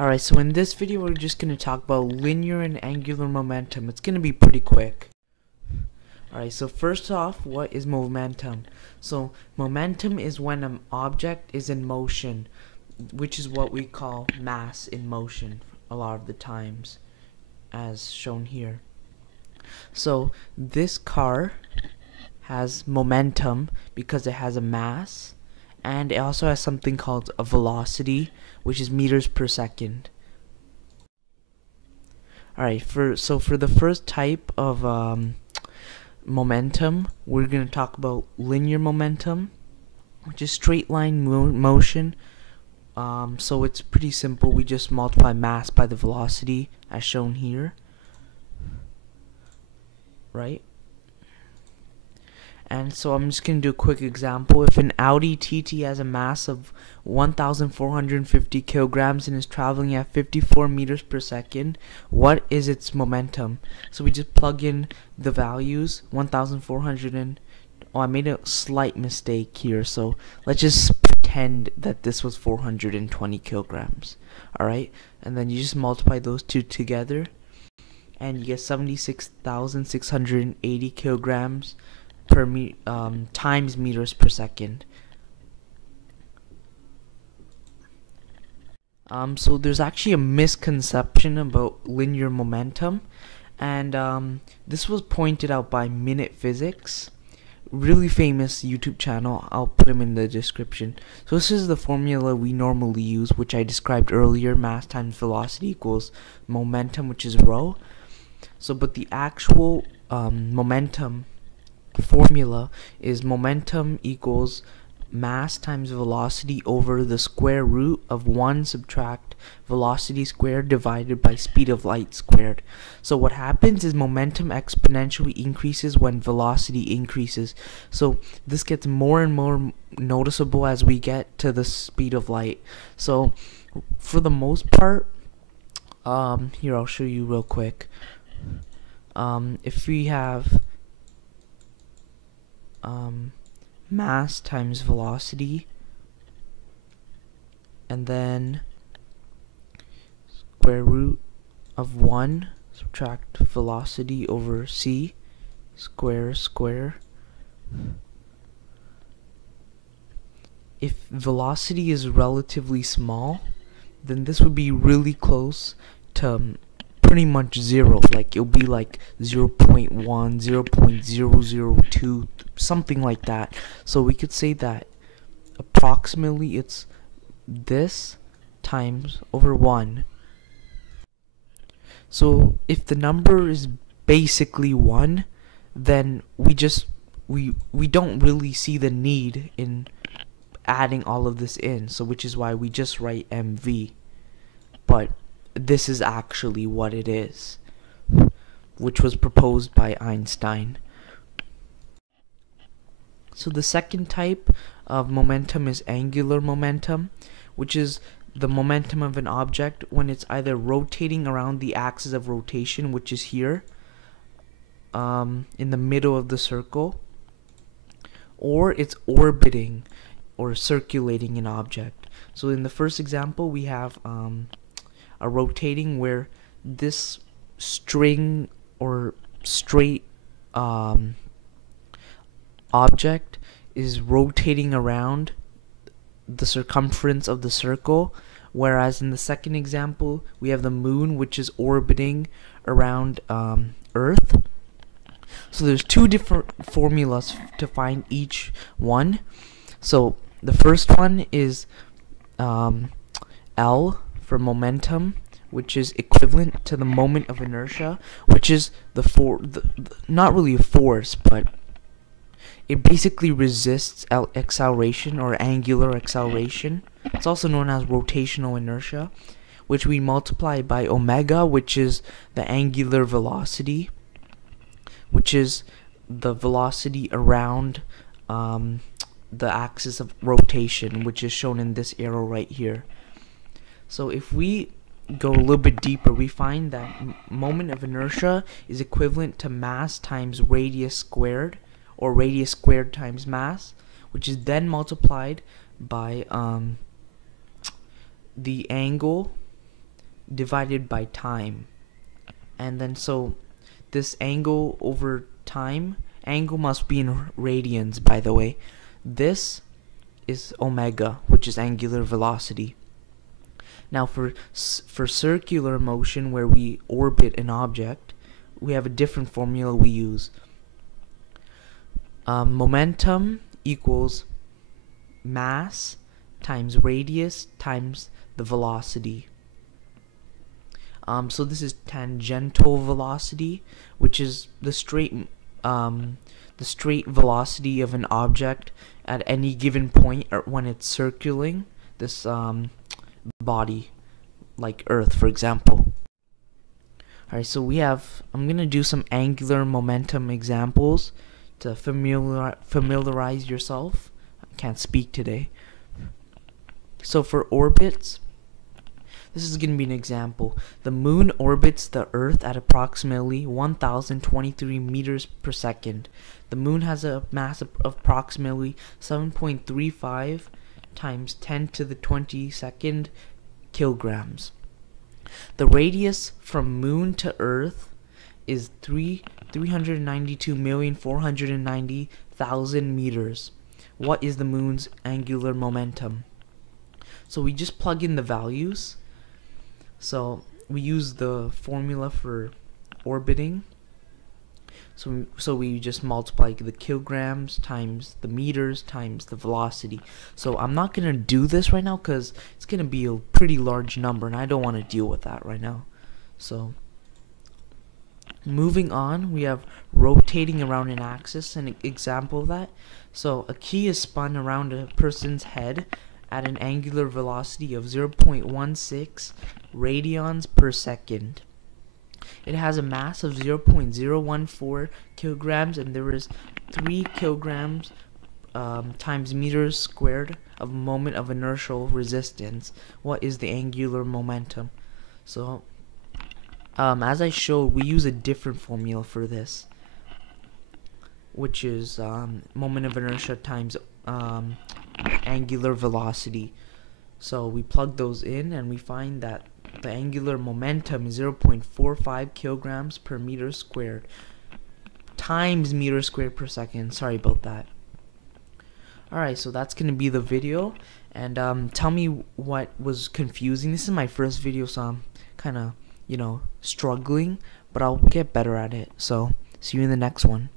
Alright, so in this video we're just going to talk about linear and angular momentum. It's going to be pretty quick. Alright, so first off, what is momentum? So momentum is when an object is in motion, which is what we call mass in motion a lot of the times, as shown here. So this car has momentum because it has a mass, and it also has something called a velocity, which is meters per second. Alright, for the first type of momentum, we're going to talk about linear momentum, which is straight line motion. So it's pretty simple. We just multiply mass by the velocity as shown here, right? And so I'm just going to do a quick example. If an Audi TT has a mass of 1,450 kilograms and is traveling at 54 meters per second, what is its momentum? So we just plug in the values, 1,400 and... Oh, I made a slight mistake here, so let's just pretend that this was 420 kilograms. Alright, and then you just multiply those two together, and you get 76,680 kilograms per times meters per second. So there's actually a misconception about linear momentum, and this was pointed out by Physic, really famous YouTube channel. I'll put him in the description. So this is the formula we normally use, which I described earlier: mass times velocity equals momentum, which is rho. So but the actual momentum formula is momentum equals mass times velocity over the square root of 1 subtract velocity squared divided by speed of light squared. So what happens is momentum exponentially increases when velocity increases. So this gets more and more noticeable as we get to the speed of light. So for the most part, here I'll show you real quick. If we have mass times velocity and then square root of 1 subtract velocity over c square. If velocity is relatively small, then this would be really close to pretty much zero. Like it'll be like 0.1, 0.002, something like that. So we could say that approximately it's this times over 1. So if the number is basically 1, then we don't really see the need in adding all of this in, so which is why we just write mv. But this is actually what it is, which was proposed by Einstein. So the second type of momentum is angular momentum, which is the momentum of an object when it's either rotating around the axis of rotation, which is here in the middle of the circle, or it's orbiting or circulating an object. So in the first example we have a rotating where this string or straight object is rotating around the circumference of the circle, whereas in the second example we have the moon, which is orbiting around Earth. So there's two different formulas to find each one. So the first one is L for momentum, which is equivalent to the moment of inertia, which is not really a force, but it basically resists acceleration or angular acceleration. It's also known as rotational inertia, which we multiply by omega, which is the angular velocity, which is the velocity around the axis of rotation, which is shown in this arrow right here. So if we go a little bit deeper, we find that moment of inertia is equivalent to mass times radius squared, or radius squared times mass, which is then multiplied by the angle divided by time. And then so this angle over time, angle must be in radians, by the way. This is omega, which is angular velocity. Now for circular motion, where we orbit an object, we have a different formula we use. Momentum equals mass times radius times the velocity. So this is tangential velocity, which is the straight velocity of an object at any given point, or when it's circling this body, like Earth, for example. Alright, so I'm gonna do some angular momentum examples to familiarize yourself. I can't speak today. So for orbits, this is going to be an example. The moon orbits the Earth at approximately 1,023 meters per second. The moon has a mass of approximately 7.35 times 10 to the 22nd kilograms. The radius from moon to Earth is 392,490,000 meters. What is the moon's angular momentum? So we just plug in the values. So we use the formula for orbiting. So we just multiply the kilograms times the meters times the velocity. So I'm not going to do this right now because it's going to be a pretty large number and I don't want to deal with that right now. So moving on, we have rotating around an axis, an example of that. So a key is spun around a person's head at an angular velocity of 0.16 radians per second. It has a mass of 0.014 kilograms, and there is 3 kilograms times meters squared of moment of inertial resistance. What is the angular momentum? So as I showed, we use a different formula for this, which is moment of inertia times angular velocity. So we plug those in and we find that the angular momentum is 0.45 kilograms per meter squared times meter squared per second. Sorry about that. Alright, so that's gonna be the video, and tell me what was confusing. This is my first video, so I'm kinda, struggling, but I'll get better at it. So see you in the next one.